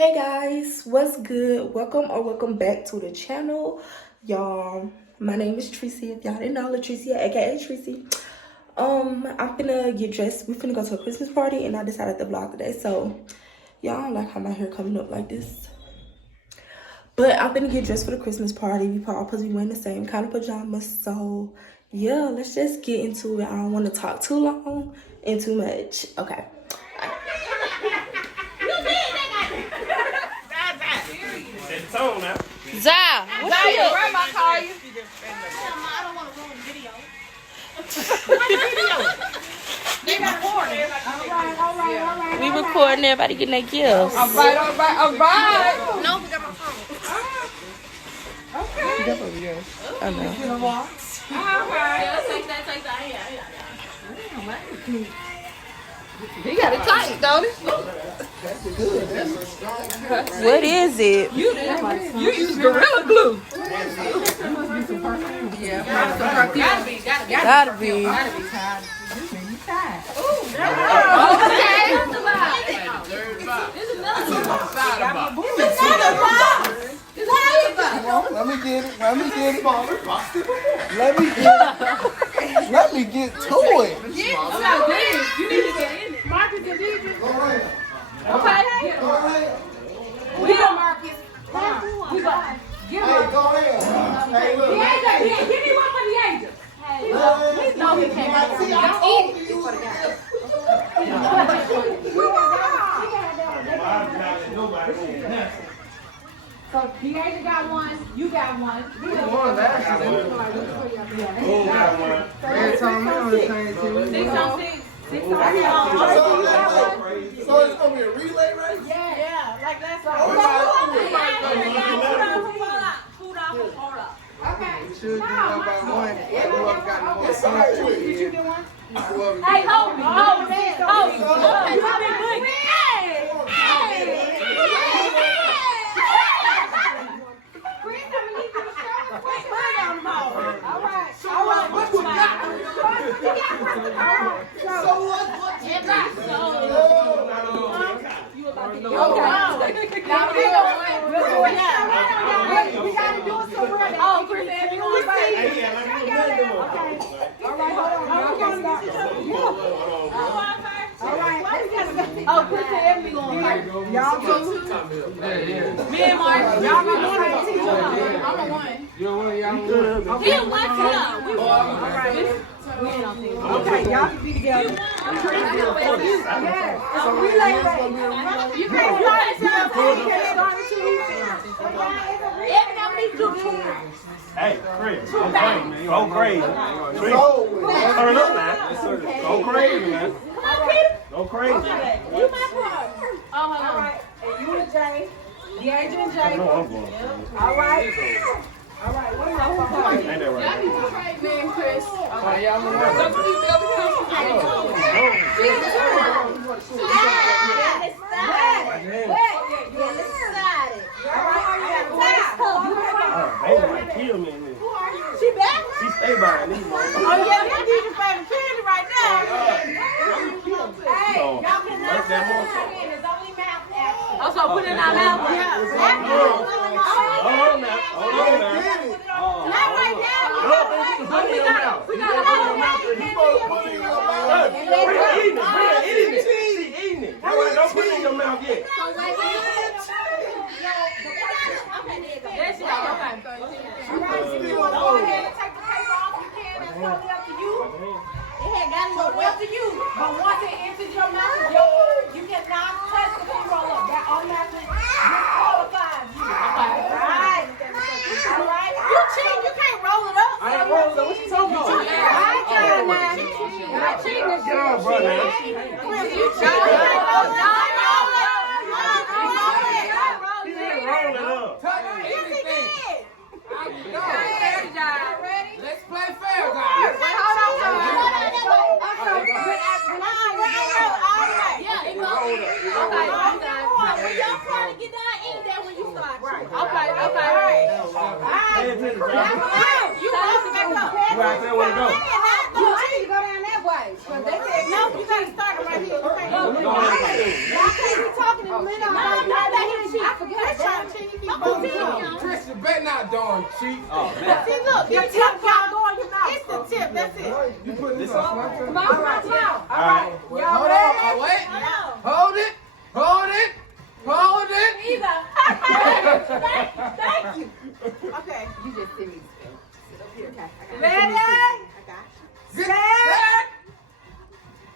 Hey guys, what's good? Welcome back to the channel. Y'all, my name is Tracy. If y'all didn't know, Latricia, aka Tracy. I'm finna get dressed. We finna go to a Christmas party and I decided to vlog today. So y'all don't like how my hair coming up like this. But I'm finna get dressed for the Christmas party. We probably supposed to be wearing the same kind of pajamas. So yeah, let's just get into it. I don't want to talk too long and too much. Okay. Zah, what you doing? Grandma call you. I don't want to ruin the video. We recording everybody getting their gifts. All right. No, we got my phone. I know. He got it tight, don't he? What is it? You use Gorilla Glue. Gotta be. Let me get it. Let me get to it. So Deasia got one, you got one. So it's gonna be a relay race? Yeah, like that's all. Okay. Did you get one? Hey, hold me. We gotta do it somewhere. Oh, Chris, if you want to buy it. All right, hold on. All right. Oh, Chris and Emily going to y'all too? Me and Mark. Y'all got one. I'm a one. You're one, y'all one. He went to we won. All right. Okay, y'all can be together. Yeah, it's a relay race. You can't start it till you can't start it till you finish. Everybody do two. Hey, Chris, go crazy, man. Go crazy. Chris, turn up, man. Go crazy, man. Come on, Peter. Go crazy. You my partner. All right, and you and Jay. Deasia and Jay. I know I'm going. All right. All right, one more. Ain't that right? Me and Chris. Baby might kill me in this. She back? She stay by me. Oh, yeah, we need your favorite candy right now. Hey, y'all cannot touch it again. It's only mouth action. Also, put it in our mouth. Hold on now. Not right now. We got to eating it. Don't put it in your mouth yet. There she go. Okay. But once it enters your mouth, you cannot touch the payroll up. That automatically disqualifies you. Right. All right. You cheat. You can't roll it up. I ain't rolling up. What you talking about? Right, John, man. Not cheating is Come on, brother. Chris, you cheat. You can't roll it up. He didn't roll it up. Let's play fair, guys. Where I said where to go. You go down that way. Because they said, no, you got to start it right here. You can't go. Y'all can't be talking in the middle. No, that he darn cheek. See, look, the tip y'all going your mouth. It's the tip, that's it. You put this on. Come on, come on. All right. Hold on. Wait. Hold it. Hold it. Hold it. Either. Thank you. Okay. You just see me. Okay. Ready? Set.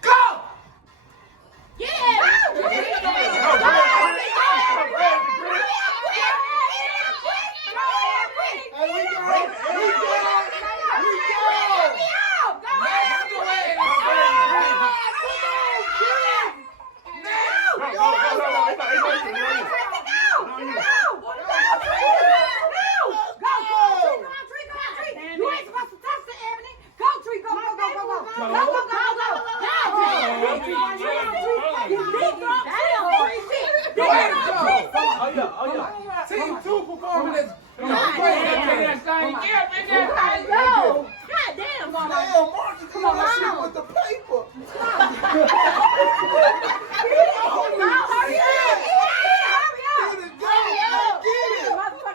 Go. Team 2 performing this. God damn, Mama. Damn, Marcus, you know that shit with the paper. Hurry up.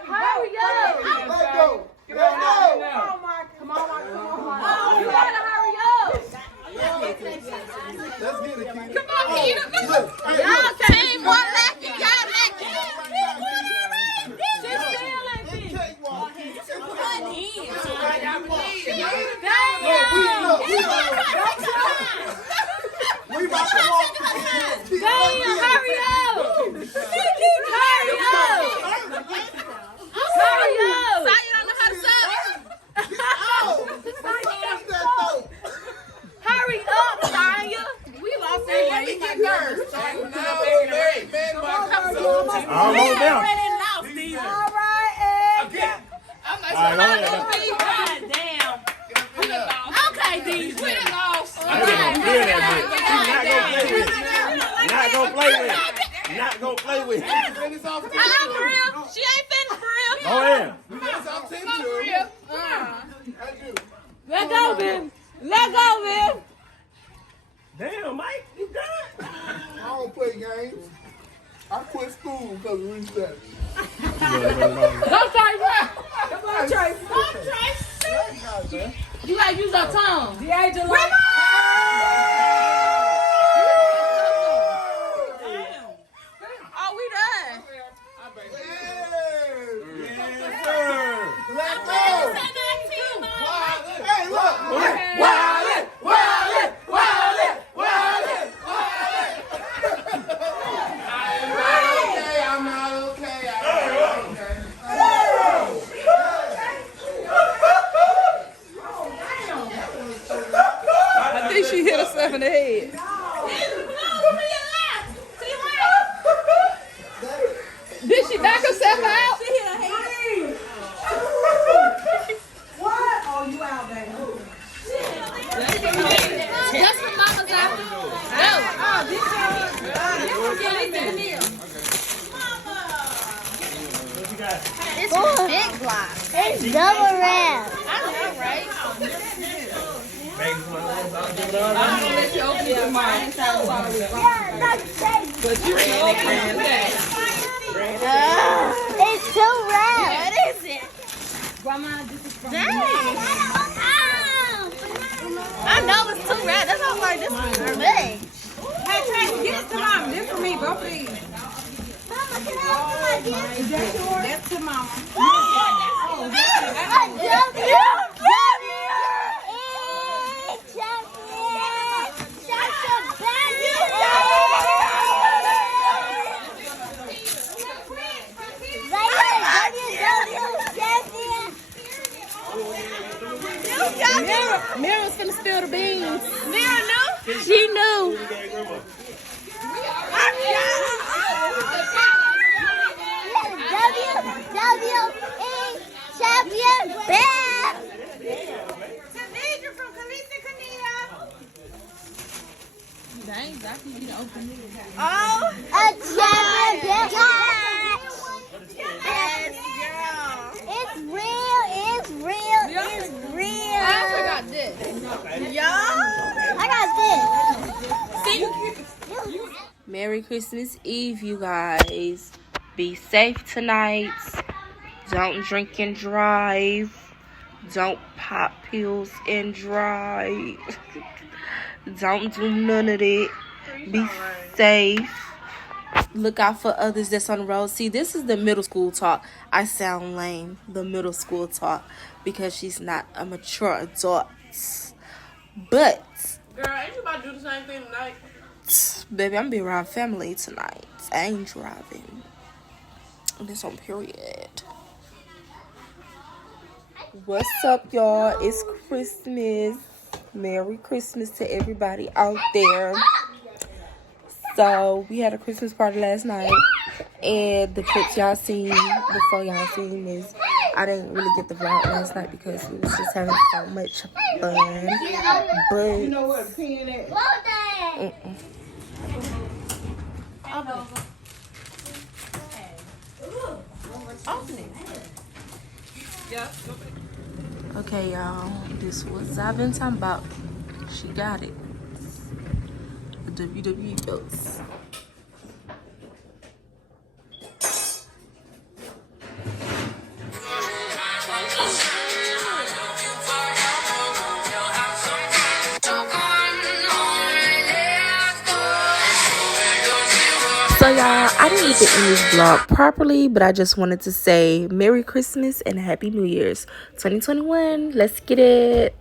Hurry up. Let go. Let go. Come on, Mark. Oh, you gotta hurry up. Let's get it, Keita. Come on, Keita. Look, hey, look. Team one lacking. Y'all lacking. She's still in It's cakewalk, Keita. It's cakewalk. We about to walk. Damn, hurry up. Hurry up. Saya don't know how to suck. Hurry up, Saya. We lost that game. We get nerves. Almost down. All right, Ed. I'm not All right, sure. go ahead. God damn. Okay, these. We done lost. I ain't gonna feel that bitch. Not gonna play with it. Not gonna play with it. Finish off team For real. She ain't finished for real. Go ahead. Finish off team For 2. real. That's you. Let go, Ben. Let go, Ben. Damn, Mike, you done? I don't play games. I quit school because of recess. Go, Tracy. Come on, Tracy. You gotta use your tongue. D'Angelo. Oh, we done. Yes, sir. Let's go. Hey, look. I'm not okay. I think she hit herself in the head. Did she knock herself out? She hit her head. What? Oh, you out there. Just for mama's out. No. It's a big block. It's double wrap. I know, right? I'm gonna let you open it tomorrow. But you ain't opening it. It's too wrap. What is it? Grandma, this is from Dang. I know it's too red. That's why I'm like, this is big. Hey, Tracy, get it to mom. This for me, both of these. Mama, can I Is that yours? That's to mama. Mira's finna spill the beans. Mira knew? She knew. WWE champion bam! Tanisha from Kalisa Kania. Dang, that's you to open it. A champion match! Yes, girl. It's real, it's real, it's real. I forgot this. I got this. Merry Christmas Eve, you guys. Be safe tonight. Don't drink and drive. Don't pop pills and drive. Don't do none of that. Be safe. Look out for others that's on the road. See, this is the middle school talk. I sound lame. The middle school talk. Because she's not a mature adult. But, Girl, ain't you about to do the same thing tonight? baby, I'm be around family tonight. I ain't driving. This on period. What's up, y'all? It's Christmas. Merry Christmas to everybody out there. So we had a Christmas party last night, and the clips y'all seen before y'all seen is I didn't really get the vlog last night because we was just having so much fun. But You know what? Pen at. okay, y'all, this was I've been talking about. She got it. The WWE belts. So y'all, I didn't get to end this vlog properly, but I just wanted to say Merry Christmas and Happy New Year's 2021. Let's get it.